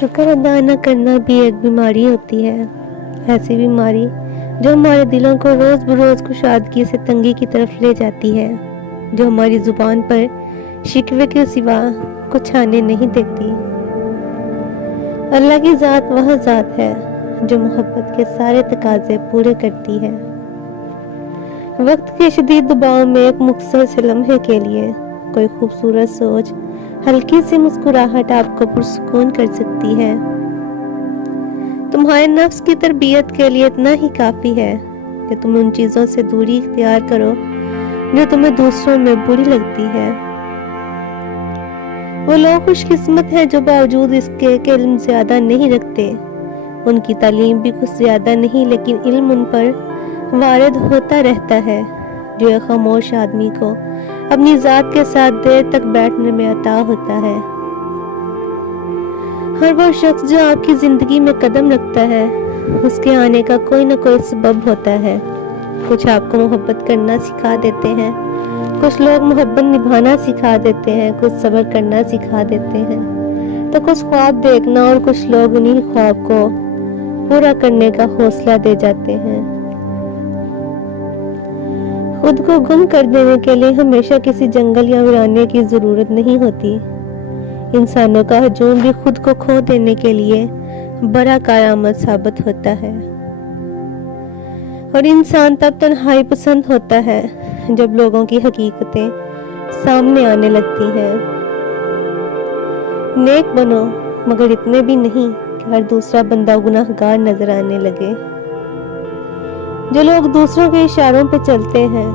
शुक्र अदा न करना भी एक बीमारी होती है। ऐसी बीमारी जो हमारे दिलों को रोज बरोज कुशादगी से तंगी की तरफ ले जाती है, जो हमारी जुबान पर शिकवे के सिवा कुछ आने नहीं देती। अल्लाह की जात वह जात है जो मोहब्बत के सारे तकाजे पूरे करती है। वक्त के शदीद दबाव में एक मुख्तसर से लम्हे के लिए कोई खूबसूरत सोच, हल्की सी मुस्कुराहट आपको पुरसुकून कर सकती है। तुम्हारे नफ्स की तरबियत के लिए इतना ही काफी है कि तुम उन चीजों से दूरी इख्तियार करो जो तुम्हें दूसरों में बुरी लगती है। वो लोग खुशकिस्मत हैं जो बावजूद इसके कि इल्म ज्यादा नहीं रखते, उनकी तालीम भी कुछ ज्यादा नहीं, लेकिन इल्म उन पर वारिद होता रहता है, जो एक खामोश आदमी को अपनी जात के साथ देर तक बैठने में अता होता है। हर वो शख्स जो आपकी जिंदगी में कदम रखता है, उसके आने का कोई ना कोई सबब होता है। कुछ आपको मोहब्बत करना सिखा देते हैं, कुछ लोग मोहब्बत निभाना सिखा देते हैं, कुछ सब्र करना सिखा देते हैं, तो कुछ ख्वाब देखना और कुछ लोग उन्हीं ख्वाब को पूरा करने का हौसला दे जाते हैं। खुद को गुम कर देने के लिए हमेशा किसी जंगल या वीराने की जरूरत नहीं होती। इंसानों का हजूम भी खुद को खो देने के लिए बड़ा कारआमद साबित होता है। और इंसान तब तन्हाई पसंद होता है जब लोगों की हकीकतें सामने आने लगती हैं। नेक बनो, मगर इतने भी नहीं कि हर दूसरा बंदा गुनाहगार नजर आने लगे। जो लोग दूसरों के इशारों पे चलते हैं,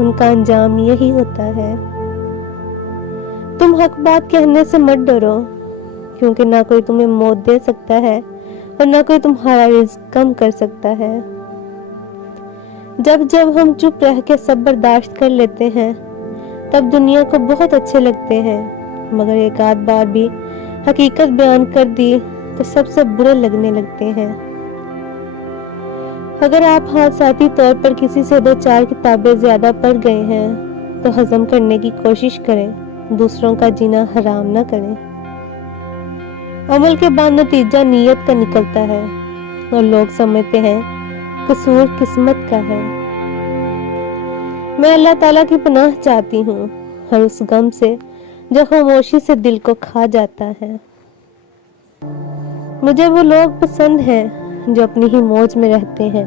उनका अंजाम यही होता है। तुम हक बात कहने से मत डरो, क्योंकि ना कोई तुम्हें मौत दे सकता है और ना कोई तुम्हारा रिज़्क कम कर सकता है। जब जब हम चुप रह के सब बर्दाश्त कर लेते हैं, तब दुनिया को बहुत अच्छे लगते हैं, मगर एक आध बार भी हकीकत बयान कर दी तो सबसे बुरे लगने लगते हैं। अगर आप हादसाती तौर पर किसी से 2-4 किताबें ज्यादा पढ़ गए हैं, तो हजम करने की कोशिश करें, दूसरों का जीना हराम ना करें। अमल के बाद नतीजा नीयत का निकलता है और लोग समझते हैं कसूर किस्मत का है। मैं अल्लाह ताला की पनाह चाहती हूँ हर उस गम से जो खामोशी से दिल को खा जाता है। मुझे वो लोग पसंद हैं जो अपनी ही मौज में रहते हैं,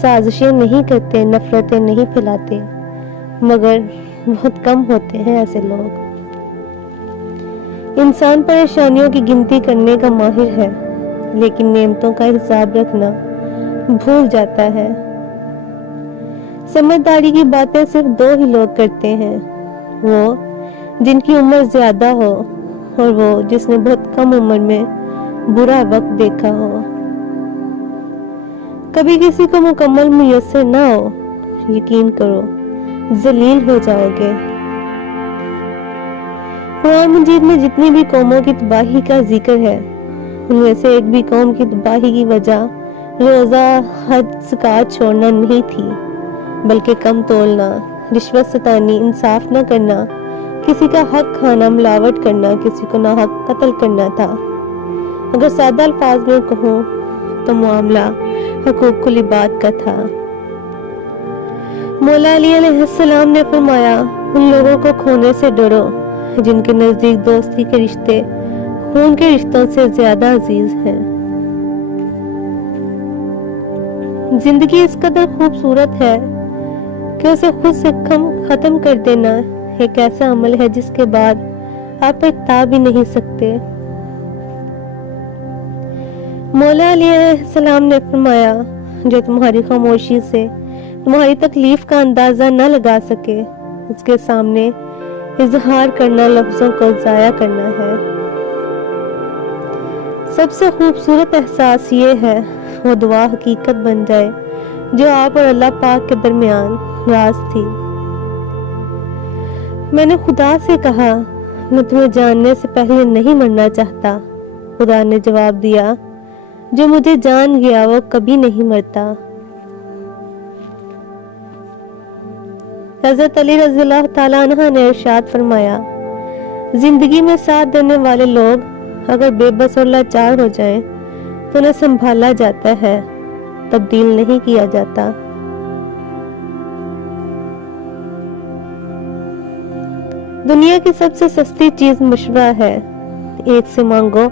साजिशें नहीं करते, नफरतें नहीं फैलाते, मगर बहुत कम होते हैं ऐसे लोग। इंसान परेशानियों की गिनती करने का माहिर है, लेकिन नेमतों का हिसाब रखना भूल जाता है। समझदारी की बातें सिर्फ 2 ही लोग करते हैं, वो जिनकी उम्र ज्यादा हो और वो जिसने बहुत कम उम्र में बुरा वक्त देखा हो। कभी किसी को मुकम्मल मुयस्सर ना हो, यकीन करो जलील हो जाओगे। कुरान मजीद में जितनी भी कौमों की तबाही का जिक्र है, उनमें से एक भी कौम की तबाही की वजह रोजा, हज, ज़कात छोड़ना नहीं थी, बल्कि कम तोलना, रिश्वत सतानी, इंसाफ न करना, किसी का हक खाना, मिलावट करना, किसी को नाहक कत्ल करना था। अगर सादा अल्फाज में कहूँ तो मामला हुकूकुल इबाद का था। मौला अली अलैहिस्सलाम ने फरमाया, उन लोगों को खोने से डरो जिनके नजदीक दोस्ती के रिश्ते खून के रिश्तों से ज्यादा अजीज हैं। जिंदगी इस कदर खूबसूरत है कि उसे खुद से खत्म कर देना एक ऐसा अमल है जिसके बाद आप इत्ता भी नहीं सकते। मौला अली अलैहिस्सलाम ने फरमाया, जो तुम्हारी खामोशी से तुम्हारी तकलीफ का अंदाजा न लगा सके, उसके सामने इजहार करना लफ्जों को जाया करना है। सबसे खूबसूरत एहसास ये है वो दुआ हकीकत बन जाए जो आप और अल्लाह पाक के दरमियान राज थी। मैंने खुदा से कहा, मैं तुम्हें जानने से पहले नहीं मरना चाहता। खुदा ने जवाब दिया, जो मुझे जान गया वो कभी नहीं मरता। हज़रत अली रज़ियल्लाहु ताला अन्हु ने इरशाद फरमाया, जिंदगी में साथ देने वाले लोग اگر بے بس اور لاچار ہو جائیں تو انہیں سنبھالا جاتا ہے، تبدیل نہیں کیا جاتا۔ دنیا کی سب سے سستی چیز مشورہ ہے، ایک سے مانگو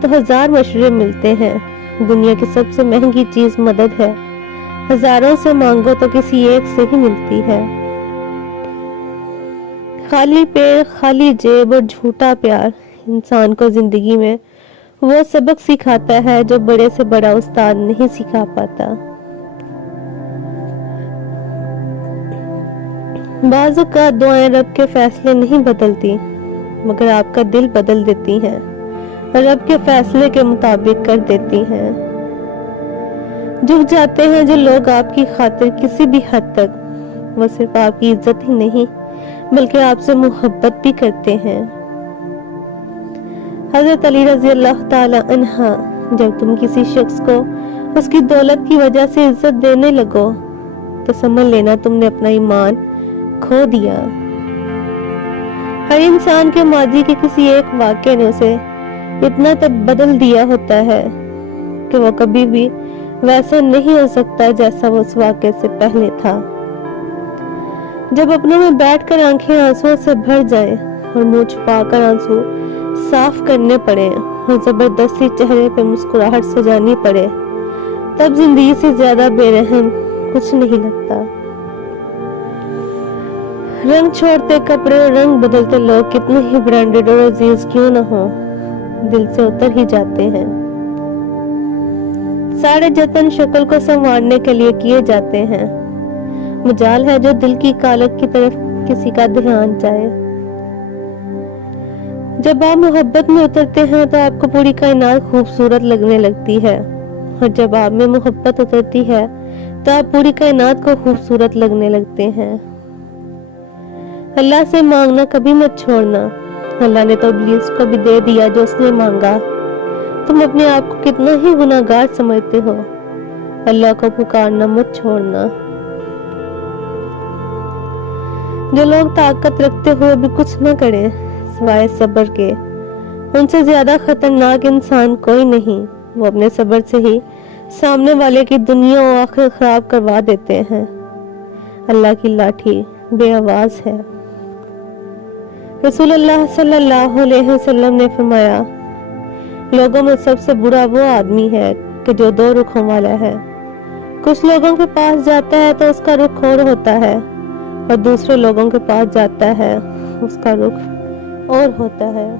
تو 1000 مشورے ملتے ہیں۔ دنیا کی سب سے مہنگی چیز مدد ہے، ہزاروں سے مانگو تو کسی ایک سے ہی ملتی ہے۔ خالی پیٹ، خالی جیب اور جھوٹا پیار انسان کو زندگی میں وہ سبق سکھاتا ہے جو بڑے سے بڑا استاد نہیں سکھا پاتا۔ بعض اوقات دعائیں رب کے فیصلے نہیں بدلتی، مگر آپ کا دل بدل دیتی ہیں اور رب کے فیصلے کے مطابق کر دیتی ہیں۔ جھک جاتے ہیں جو لوگ آپ کی خاطر کسی بھی حد تک، وہ صرف آپ کی عزت ہی نہیں بلکہ آپ سے محبت بھی کرتے ہیں۔ حضرت علی رضی اللہ تعالی عنہ، جب تم کسی شخص کو اس کی دولت کی وجہ سے عزت دینے لگو تو سمجھ لینا تم نے اپنا ایمان کھو دیا۔ ہر انسان کے ماضی کے کسی ایک واقعے نے اسے اتنا تک بدل دیا ہوتا ہے کہ وہ کبھی بھی ویسا نہیں ہو سکتا جیسا وہ اس واقعے سے پہلے تھا۔ جب اپنوں میں بیٹھ کر آنکھیں آنسوں سے بھر جائیں اور منہ چھپا کر آنسو صاف کرنے پڑے اور زبردستی چہرے پہ مسکراہٹ سجانی پڑے، تب زندگی سے زیادہ بے رحم کچھ نہیں لگتا۔ رنگ چھوڑتے کپڑے اور رنگ بدلتے لوگ کتنے ہی برانڈڈ اور عزیز کیوں نہ ہو، دل سے اتر ہی جاتے ہیں۔ سارے جتن شکل کو سنوارنے کے لیے کیے جاتے ہیں، مجال ہے جو دل کی کالک کی طرف کسی کا دھیان جائے۔ جب آپ محبت میں اترتے ہیں تو آپ کو پوری کائنات خوبصورت لگنے لگتی ہے، اور جب آپ میں محبت اترتی ہے تو آپ پوری کائنات کو خوبصورت لگنے لگتے ہیں۔ اللہ سے مانگنا کبھی مت چھوڑنا، اللہ نے تو ابلیس کو بھی دے دیا جو اس نے مانگا۔ تم اپنے آپ کو کتنا ہی گناہگار سمجھتے ہو، اللہ کو پکارنا مت چھوڑنا۔ جو لوگ طاقت رکھتے ہوئے بھی کچھ نہ کریں سوائے صبر کے، ان سے زیادہ خطرناک انسان کوئی نہیں۔ وہ اپنے صبر سے ہی سامنے والے کی دنیا و آخرت خراب کروا دیتے ہیں۔ اللہ کی لاٹھی بے آواز ہے۔ رسول اللہ صلی اللہ علیہ وسلم نے فرمایا، لوگوں میں سب سے برا وہ آدمی ہے کہ جو 2 رخوں والا ہے۔ کچھ لوگوں کے پاس جاتا ہے تو اس کا رخ اور ہوتا ہے، اور دوسرے لوگوں کے پاس جاتا ہے اس کا رخ اور ہوتا ہے۔